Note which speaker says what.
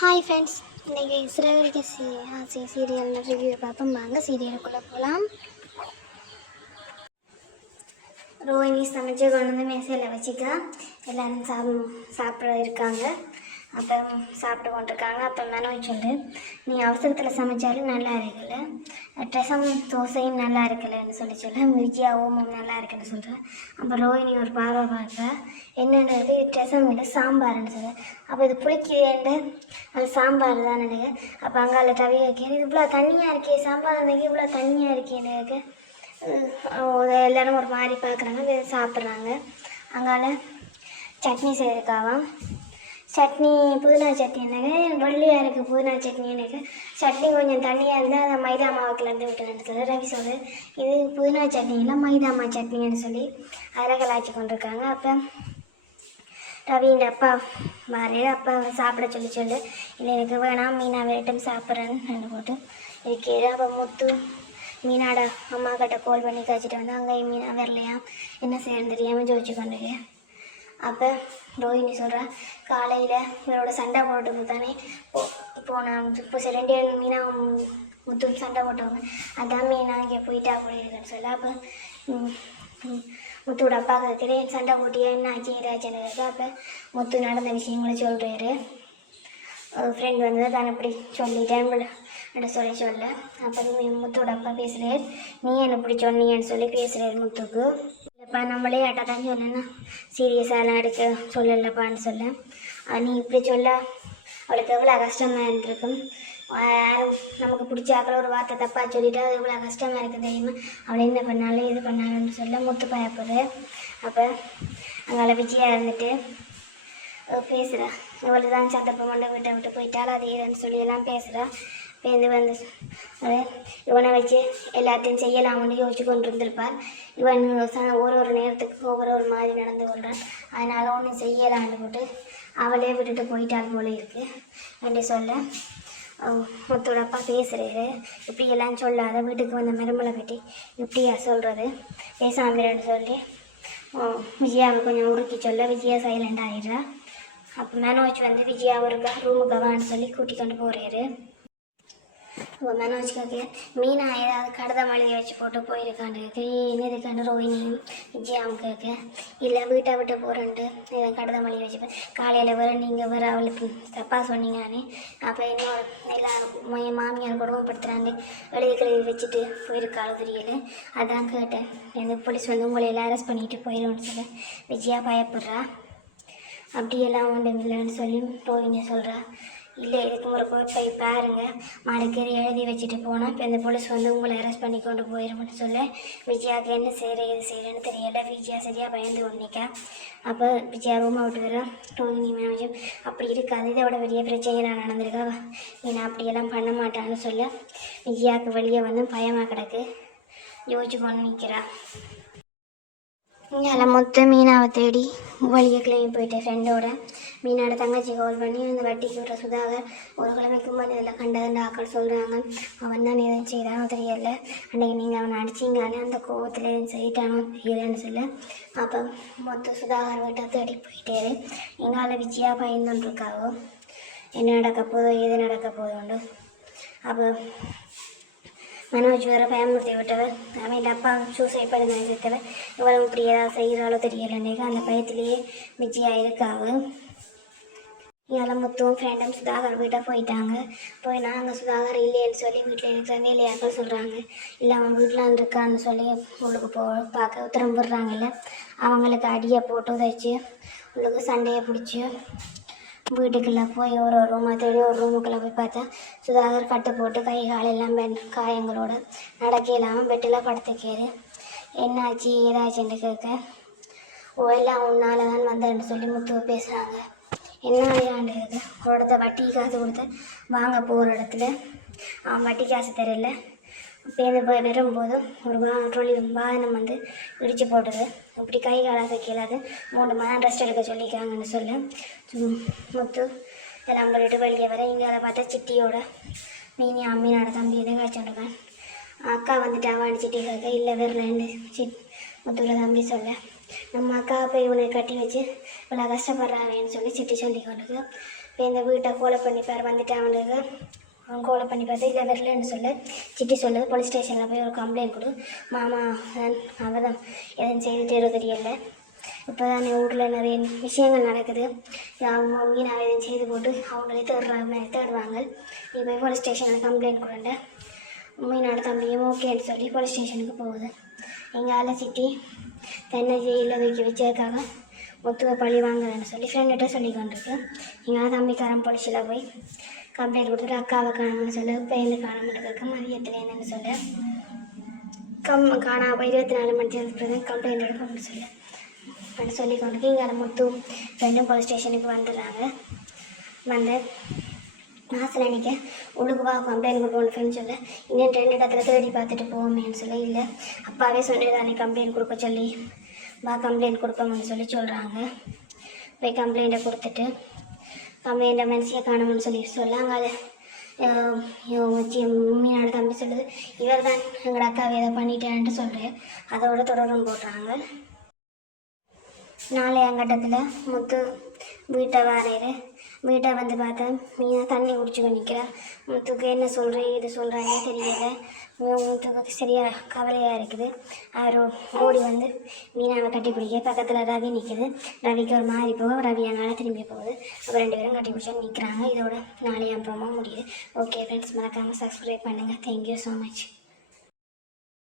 Speaker 1: Hi friends இன்றைக்கி Siragadikka C ஆசை serial review பார்ப்போம். வாங்க சீரியலுக்குள்ளே போகலாம் ரோஹினி சமைச்சு கொண்டு வந்து மேசையில் வச்சுக்கலாம் எல்லோரும் சாப் சாப்பிட இருக்காங்க. அப்புறம் சாப்பிட்டு கொண்டிருக்காங்க. அப்போ மனோஜ் சொல்லு நீ அவசரத்தில் சமைச்சாலும் நல்லா இருக்குல்ல ரசம் தோசையும் நல்லா இருக்குல்லன்னு சொல்லி சொல்ல விஜயா ஓமம் நல்லா இருக்குன்னு சொல்கிறேன் அப்போ ரோஹினி ஒரு பார்வை பார்ப்ப. என்னன்றது ரசம் இல்லை சாம்பார்னு சொல்ல அப்போ இது புளிக்கிறேன்ட்டு அது சாம்பார் தான் நினைக்க அப்போ அங்கால டவி வைக்கிறேன் இது இவ்வளோ தண்ணியாக இருக்கே சாம்பார் நினைக்க இவ்வளோ தண்ணியாக இருக்கேன்னு எனக்கு. எல்லோரும் ஒரு மாதிரி பார்க்குறாங்க சாப்பிட்றாங்க. அங்கால சட்னி செய்திருக்காவாம் சட்னி புதினா சட்னி என்னங்க? வெள்ளையாக இருக்குது புதினா சட்னி எனக்கு சட்னி கொஞ்சம் தண்ணியாக இருந்தால் அதை மைதா மாவுக்குலேருந்து கலந்து சொல்லி ரவி சொல்லு. இது புதினா சட்னியில் மைதா மா சட்னின்னு சொல்லி அதில் கலாய்ச்சி கொண்டிருக்காங்க. அப்போ ரவியின் அப்பா மாறி அப்பா சாப்பிட சொல்லி சொல்லு. இல்லை எனக்கு வேணாம் மீனா வேட்டும் சாப்பிட்றேன்னு போட்டு இருக்கேன் அப்போ முத்து மீனாடா அம்மா கிட்ட கால் பண்ணி கழிச்சிட்டு வந்து அங்கே மீனா வரலையா? என்ன செய்யறது தெரியாமல் ஜோதிச்சு கொண்டிருக்கேன் அப்போ ரோஹிணி சொல்கிறா காலையில் இவரோட சண்டை போட்டு தானே போ நான் இப்போ சரி ரெண்டு பேரும் மீனா முத்து சண்டை போட்டவங்க. அதான் மீனா இங்கே போயிட்டா போயிருக்கேன்னு சொல்ல அப்போ ம், முத்துவோட அப்பா கேட்குறேன் சண்டை போட்டியா? என்ன ஆச்சு? ஏதாச்சுன்னு கேட்க அப்போ முத்து நடந்த விஷயங்களை சொல்கிறாரு ஃப்ரெண்ட் வந்து தான் இப்படி சொல்லிட்டேன் அப்படி சொல்லி சொல்ல. அப்போ முத்தோட அப்பா பேசுகிறார் நீ என்ன இப்படி சொன்னீங்கன்னு சொல்லி பேசுகிறார் முத்துக்கு. இல்லைப்பா நம்மளே விளையாட்டாக தான் சொன்னேன்னா சீரியஸாலாம் எடுக்க சொல்லலப்பான்னு சொல்ல நீ இப்படி சொல்ல அவளுக்கு எவ்வளோ கஷ்டமாக இருந்திருக்கும்? யாரும் நமக்கு பிடிச்ச ஒரு வார்த்தை தப்பாக சொல்லிட்டா அது எவ்வளோ கஷ்டமாக இருக்குது தெரியுமா? அவளை என்ன பண்ணாலும் இது பண்ணாலும்னு சொல்ல முத்து பயப்படுறேன் அப்போ அங்கே விஜயா இருந்துட்டு பேசுகிறா இவளு தான் சத்தப்ப மண்டை விட்ட விட்டு போயிட்டாலும் அது இதுன்னு சொல்லி எல்லாம் பேசுகிறா பேருந்து வந்து இவனை வச்சு எல்லாத்தையும் செய்யலாம்னு யோசிச்சு கொண்டு இருந்திருப்பார் இவன் ஒரு ஒரு நேரத்துக்கு ஒவ்வொரு ஒரு மாதிரி நடந்து கொள்கிறான் அதனால் ஒன்றும் செய்யலான்னு போட்டு அவளே விட்டுட்டு போயிட்டாள் போல இருக்கு. என்று சொல்ல அவ முத்தோட அப்பா பேசுகிறாரு இப்படி எல்லாம் சொல்லாத வீட்டுக்கு வந்த மருமலை கட்டி இப்படியா சொல்கிறது பேசாமிரன்னு சொல்லி விஜயாவை கொஞ்சம் உருக்கி சொல்ல விஜயா சைலண்ட் ஆகிடுறா அப்போ மனோஜ் வந்து விஜயா ஒரு ரூமுக்கு வான்னு சொல்லி கூட்டிக்கொண்டு போகிறாரு அப்போ மனோஜ் கேட்க மீனா ஏதாவது கடத மழையை வச்சு போட்டு போயிருக்காண்டுக்கு என்னது கண்டு ரோஹினியும் விஜயாவும் கேட்க இல்லை வீட்டை விட்டு போகிறேன்ட்டு ஏதாவது கடத மழையை வச்சு காலையில் வர நீங்கள் வர அவளுக்கு தப்பாக சொன்னீங்கன்னு அப்போ இன்னொரு எல்லாரும் என் மாமியார் கொடுமைப்படுத்துகிறாண்டு வெளியே கழுவி வச்சுட்டு போயிருக்காளோ தெரியல. அதான் கேட்டேன். எந்த போலீஸ் வந்து உங்களை எல்லாம் அரெஸ்ட் பண்ணிட்டு போயிடும்னு சொல்ல. விஜயா பயப்படுறா. அப்படியெல்லாம் ஒன்றும் இல்லைன்னு சொல்லி ரோஹினி சொல்கிறா இல்லை இதுக்கு ஒரு போய் போய் பாருங்க. மாடுக்கறி எழுதி வச்சுட்டு போனால் இப்போ இந்த போலீஸ் வந்து உங்களை அரெஸ்ட் பண்ணி கொண்டு போயிடும்னு சொல்ல விஜயாவுக்கு என்ன செய்கிற எது செய்கிறேன்னு தெரியல. விஜயா சரியாக பயந்து கொண்டிருக்கா அப்போ விஜயா ரூமை விட்டு வர டோனி மேனேஜர் அப்படி இருக்காது. இதோட பெரிய பிரச்சனைலாம் நடந்திருக்கா? நான் அப்படியெல்லாம் பண்ண மாட்டான்னு சொல்ல விஜயாவுக்கு வெளியே வந்து பயமாக கிடக்கு. யோசிச்சு கொண்டு நிற்கிறா இங்கே மொத்த மீனாவை தேடி வழியை கிளம்பி போயிட்டேன் ஃப்ரெண்டோட மீனோட தங்கச்சி கால் பண்ணி அந்த வட்டிக்கு விட்ற சுதாகர் ஒரு கிழமைக்கு முன்னாடி இதில் கண்டதுன்ற ஆக்கள் சொல்கிறாங்க அவன் தான் எதுவும் செய்தானோ தெரியல. அன்றைக்கி நீங்கள் அவனை அடிச்சிங்கன்னு அந்த கோவத்தில் எதுவும் செய்யிட்டானோ தெரியலன்னு சொல்ல. அப்போ மொத்த சுதாகர் வீட்டை தேடி போயிட்டாரு. எங்களால் விஜயா பயந்துருக்காவோ என்ன நடக்க போதோ எது நடக்க போதோண்டு. அப்போ மனோஜ் வேற பயமுறுத்தி விட்டவர் அவன் அப்பா சூசைட் பண்ணி நினைத்தவர் இவ்வளவு இப்படி ஏதாவது செய்கிறாளோ தெரியலன்னு அந்த பயத்திலேயே மிச்சியாக இருக்காவு. இதெல்லாம் முத்துவும் ஃப்ரெண்டும் சுதாகர் வீட்டை போயிட்டாங்க. போய் நாங்கள் சுதாகர் இல்லைன்னு சொல்லி வீட்டில் இருக்கிற வேலையாக்கள் சொல்கிறாங்க இல்லை அவன் வீட்டில் இருக்கான்னு சொல்லி உள்ளுக்கு போ பார்க்க உத்தரம் போடுறாங்கல்ல. அவங்களுக்கு அடியை போட்டு உதைச்சி உள்ளுக்கு சண்டையை பிடிச்சி வீட்டுக்குள்ளே போய் ஒரு ஒரு ரூமை தேடி ஒரு ரூமுக்குள்ளே போய் பார்த்தேன். சுதாகர் கட்டு போட்டு கை காலெல்லாம் பெண் காயங்களோட நடக்க இல்லாமல் பெட்டில் படுத்துக்கேரு என்னாச்சு ஏதாச்சுன்னு கேட்க ஓ எல்லாம் உன்னால் தான் வந்தேன்னு சொல்லி முத்துவை பேசுகிறாங்க என்ன ஆண்டு ஒரு இடத்த வட்டி காசு கொடுத்து வாங்க போகிற இடத்துல. அவன் வட்டி காசு தெரியல பேருந்து போய் வரும்போது ஒரு வா ட்ரோலி வாகனம் வந்து இடிச்சு போட்டது. இப்படி கை காலாக கீழாது மூணு மணி ரெஸ்ட் எடுக்க சொல்லியிருக்காங்கன்னு சொல்லு. முத்து எல்லாம் போட்டு வெளியே வர இங்கே அதை பார்த்தா சிட்டியோட மீனி அம்மியோட தம்பி இதை காய்ச்சிருக்கான் அக்கா வந்துட்டு அவன் சிட்டி காக்க. இல்லை வரலன்னு சி முத்துவோட தம்பி சொல்ல. நம்ம அக்கா போய் இவனை கட்டி வச்சு இவ்வளோ கஷ்டப்படுறாங்கன்னு சொல்லி சிட்டி சொல்லி கொண்டு இப்போ இந்த வீட்டை கோலை பண்ணி பேர் வந்துட்டு அவனுக்கு. கோலை பண்ணி பார்த்து இல்லை வரலன்னு சொல்ல. சிட்டி சொல்லுது போலீஸ் ஸ்டேஷனில் போய் ஒரு கம்ப்ளைண்ட் கொடு. மாமா அவள் தான் எதுவும் செய்துட்டு தெரியல. இப்போ தான் ஊரில் நிறைய விஷயங்கள் நடக்குது. அவங்க அவங்க நான் எதுவும் செய்து போட்டு அவங்களே தேடுறாங்க தேடுவாங்க. நீ போய் போலீஸ் ஸ்டேஷனில் கம்ப்ளைண்ட் கொடுண்ட மீனோட தம்பியும் ஓகேன்னு சொல்லி போலீஸ் ஸ்டேஷனுக்கு போகுது. எங்கள் சிட்டி தென்னை ஜெயிலில் தூக்கி வச்சதுக்காக முத்துவை பழி வாங்குறேன்னு சொல்லி ஃப்ரெண்டுகிட்ட சொல்லி கொண்டிருக்கு. எங்கள் தம்பிக்காரன் பொலிச்சில் போய் கம்ப்ளைண்ட் கொடுத்துட்டு அக்காவை காணாமல் சொல்லு பேருந்து காணாமல் இருக்க என்னென்னு சொல்லு. கம் காணாமல் இருபத்தி நாலு மணி நேரத்துக்கு கம்ப்ளைண்ட் எடுக்கணும்னு சொல்லு. அப்படின்னு சொல்லி கொண்டு இங்கே முத்து ரெண்டும் போலீஸ் ஸ்டேஷனுக்கு வந்துடுறாங்க. வந்து மாசில் அன்றைக்கி உழுகுவா வா கம்ப்ளைண்ட் கொடுக்கணும் ஃப்ரெண்ட் சொல்ல. இன்னும் ரெண்டு இடத்துல தேடி பார்த்துட்டு போவோமேன்னு சொல்லி இல்லை. அப்பாவே சொன்னதானே கம்ப்ளைண்ட் கொடுக்க சொல்லி. வா கம்ப்ளைண்ட் கொடுப்போம்னு சொல்லி சொல்கிறாங்க போய் கம்ப்ளைண்ட்டை கொடுத்துட்டு கம்ப்ளைண்ட்டை மனசியை காணணும்னு சொல்லி சொல்ல அங்கே மீனோட தம்பி சொல்லுது இவர் தான் எங்கள் அக்காவை இதை பண்ணிட்டேன்ட்டு சொல்கிறேன் அதோட தொடரும் போடுறாங்க. நாளைய கட்டத்தில் முத்து வீட்டை வரையிற வீட்டை வந்து பார்த்தா மீனா தண்ணி குடிச்சுக்க நிற்கிறா முத்துக்கு என்ன சொல்கிறேன் இது சொல்கிறாங்க தெரியல. முத்துக்கு சரியாக கவலையாக இருக்குது. அவர் ஓடி வந்து மீனாவை கட்டி பிடிக்க பக்கத்தில் ரவி நிற்குது ரவிக்கு ஒரு மாதிரி போக ரவி அங்கால திரும்பி போகுது. அப்போ ரெண்டு பேரும் கட்டி பிடிச்சா நிற்கிறாங்க இதோட நாளைய அப்புறமா முடியுது. ஓகே ஃப்ரெண்ட்ஸ் மறக்காமல் சப்ஸ்கிரைப் பண்ணுங்கள் தேங்க்யூ ஸோ மச்